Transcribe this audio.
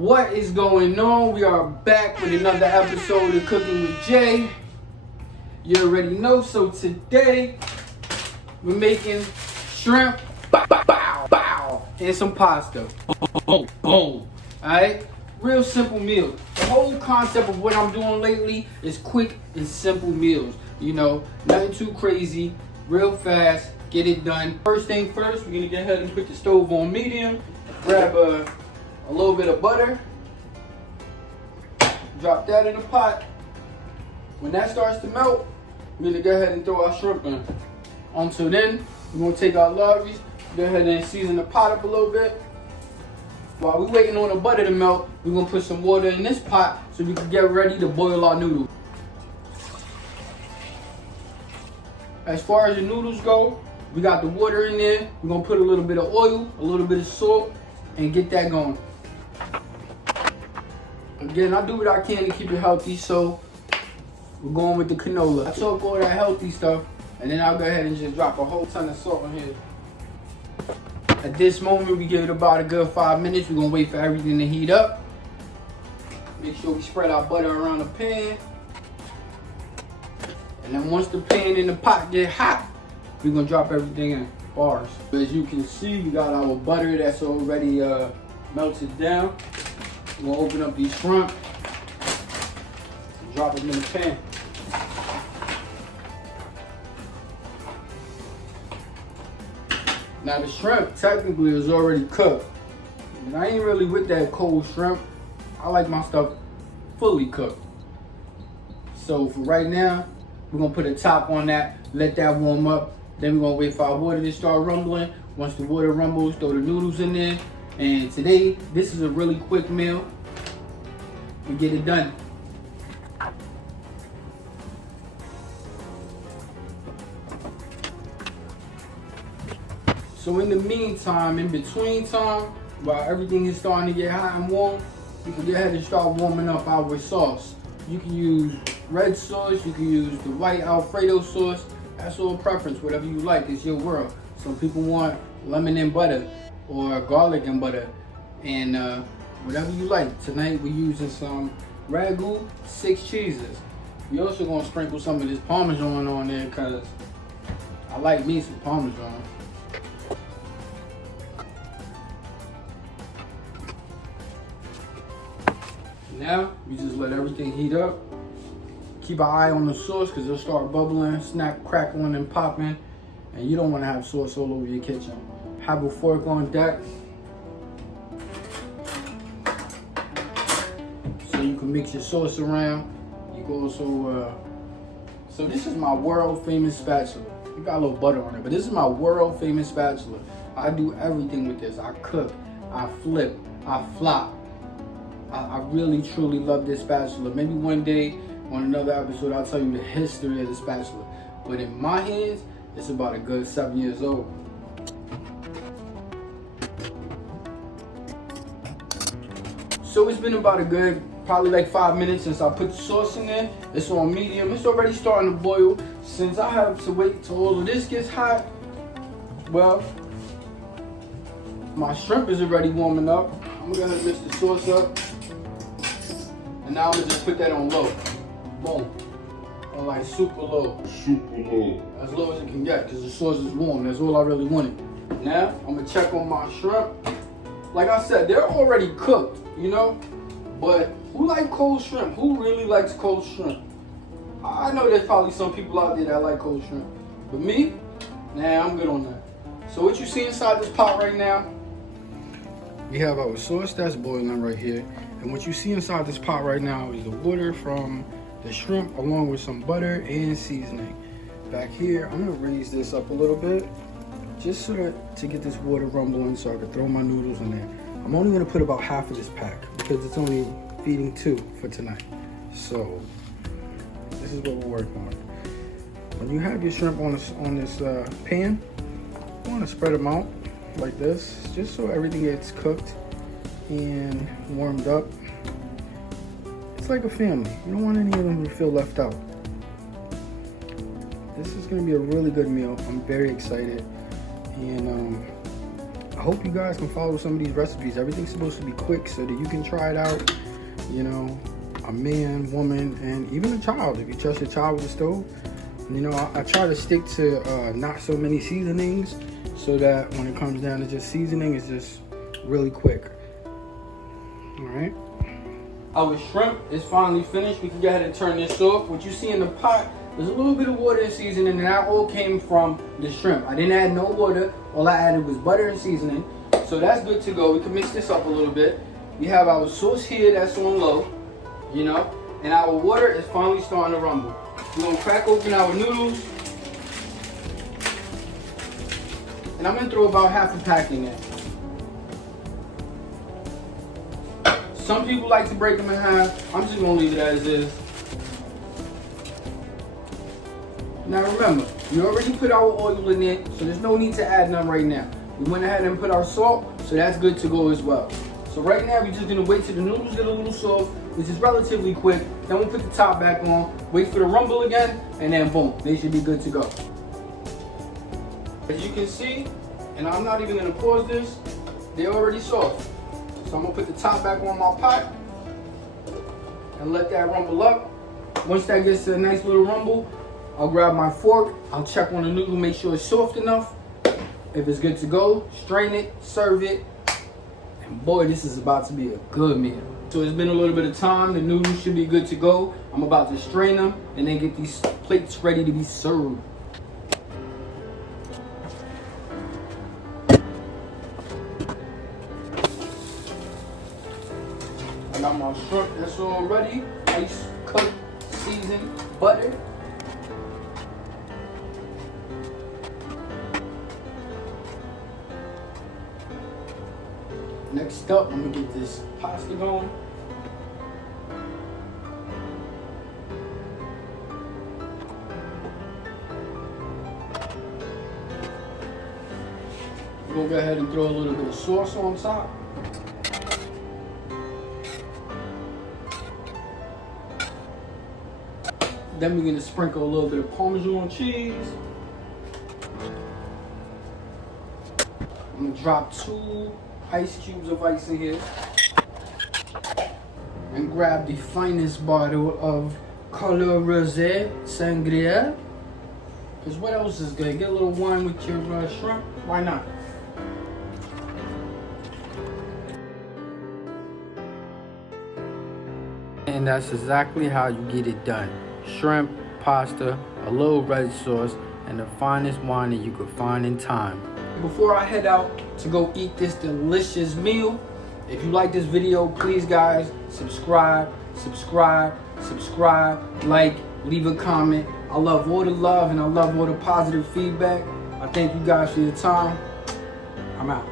What is going on? We are back with another episode of Cooking with Jay. You already know, so today we're making shrimp and some pasta. Boom, boom. Alright? Real simple meals. The whole concept of what I'm doing lately is quick and simple meals. You know, nothing too crazy, real fast, get it done. First thing first, we're gonna go ahead and put the stove on medium, grab a little bit of butter, drop that in the pot. When that starts to melt, we're gonna go ahead and throw our shrimp in. Until then, we're gonna take our lard, go ahead and season the pot up a little bit. While we're waiting on the butter to melt, we're gonna put some water in this pot so we can get ready to boil our noodles. As far as the noodles go, we got the water in there. We're gonna put a little bit of oil, a little bit of salt, and get that going. Again, I do what I can to keep it healthy, so we're going with the canola. I talk all that healthy stuff, and then I'll go ahead and just drop a whole ton of salt in here. At this moment, we give it about a good 5 minutes. We're gonna wait for everything to heat up. Make sure we spread our butter around the pan. And then once the pan and the pot get hot, we're gonna drop everything in bars. As you can see, we got our butter that's already melted down. We're gonna open up these shrimp and drop them in the pan. Now the shrimp technically is already cooked. And I ain't really with that cold shrimp. I like my stuff fully cooked. So for right now, we're gonna put a top on that, let that warm up. Then we're gonna wait for our water to start rumbling. Once the water rumbles, throw the noodles in there. And today, this is a really quick meal. We get it done. So in the meantime, in between time, while everything is starting to get hot and warm, we can go ahead and start warming up our sauce. You can use red sauce, you can use the white Alfredo sauce. That's all preference, whatever you like, it's your world. Some people want lemon and butter or garlic and butter, and whatever you like. Tonight we're using some ragu, 6 cheeses. We also gonna sprinkle some of this Parmesan on there because I like me some Parmesan. Now, we just let everything heat up. Keep an eye on the sauce because it'll start bubbling, snap, crackling, and popping. And you don't want to have sauce all over your kitchen. Have a fork on deck so you can mix your sauce around. You can also, so this is my world famous spatula. You got a little butter on it, but this is my world famous spatula. I do everything with this. I cook, I flip, I flop. I really truly love this spatula. Maybe one day on another episode I'll tell you the history of the spatula. But in my hands, it's about a good 7 years old. So it's been about a good, probably like 5 minutes since I put the sauce in there. It's on medium. It's already starting to boil. Since I have to wait till all of this gets hot, well, my shrimp is already warming up. I'm gonna mix the sauce up. And now I'm gonna just put that on low. Boom. On like super low. Super low. As low as it can get because the sauce is warm. That's all I really wanted. Now, I'm gonna check on my shrimp. Like I said, they're already cooked, you know? But who like cold shrimp? Who really likes cold shrimp? I know there's probably some people out there that like cold shrimp. But me, nah, I'm good on that. So what you see inside this pot right now, we have our sauce that's boiling right here. And what you see inside this pot right now is the water from the shrimp along with some butter and seasoning. Back here, I'm gonna raise this up a little bit just so that to get this water rumbling so I can throw my noodles in there. I'm only gonna put about half of this pack because it's only feeding 2 for tonight. So this is what we're working on. When you have your shrimp on this pan, you wanna spread them out like this, just so everything gets cooked and warmed up. It's like a family. You don't want any of them to feel left out. This is gonna be a really good meal. I'm very excited. And I hope you guys can follow some of these recipes. Everything's supposed to be quick so that you can try it out. You know, a man, woman, and even a child. If you trust your child with the stove. You know, I try to stick to not so many seasonings so that when it comes down to just seasoning, it's just really quick. All right. Our shrimp is finally finished. We can go ahead and turn this off. What you see in the pot, there's a little bit of water and seasoning, and that all came from the shrimp. I didn't add no water. All I added was butter and seasoning. So that's good to go. We can mix this up a little bit. We have our sauce here that's on low, you know, and our water is finally starting to rumble. We're gonna crack open our noodles. And I'm gonna throw about half a pack in there. Some people like to break them in half. I'm just gonna leave it as is. Now remember, we already put our oil in there, so there's no need to add none right now. We went ahead and put our salt, so that's good to go as well. So right now, we're just gonna wait till the noodles get a little soft, which is relatively quick. Then we'll put the top back on, wait for the rumble again, and then boom, they should be good to go. As you can see, and I'm not even gonna pause this, they're already soft. So I'm gonna put the top back on my pot and let that rumble up. Once that gets to a nice little rumble, I'll grab my fork, I'll check on the noodle, make sure it's soft enough. If it's good to go, strain it, serve it, and boy, this is about to be a good meal. So it's been a little bit of time, the noodles should be good to go. I'm about to strain them and then get these plates ready to be served. I got my shrimp that's all ready, ice cooked, seasoned, butter. Next up, I'm gonna get this pasta going. We're gonna go ahead and throw a little bit of sauce on top. Then we're gonna sprinkle a little bit of Parmesan cheese. I'm gonna drop 2 ice cubes of ice in here. And grab the finest bottle of Color Rosé Sangria. Because what else is good? Get a little wine with your shrimp. Why not? And that's exactly how you get it done. Shrimp, pasta, a little red sauce, and the finest wine that you could find in time. Before I head out to go eat this delicious meal, if you like this video, please guys, subscribe, like, leave a comment. I love all the love and I love all the positive feedback. I thank you guys for your time. I'm out.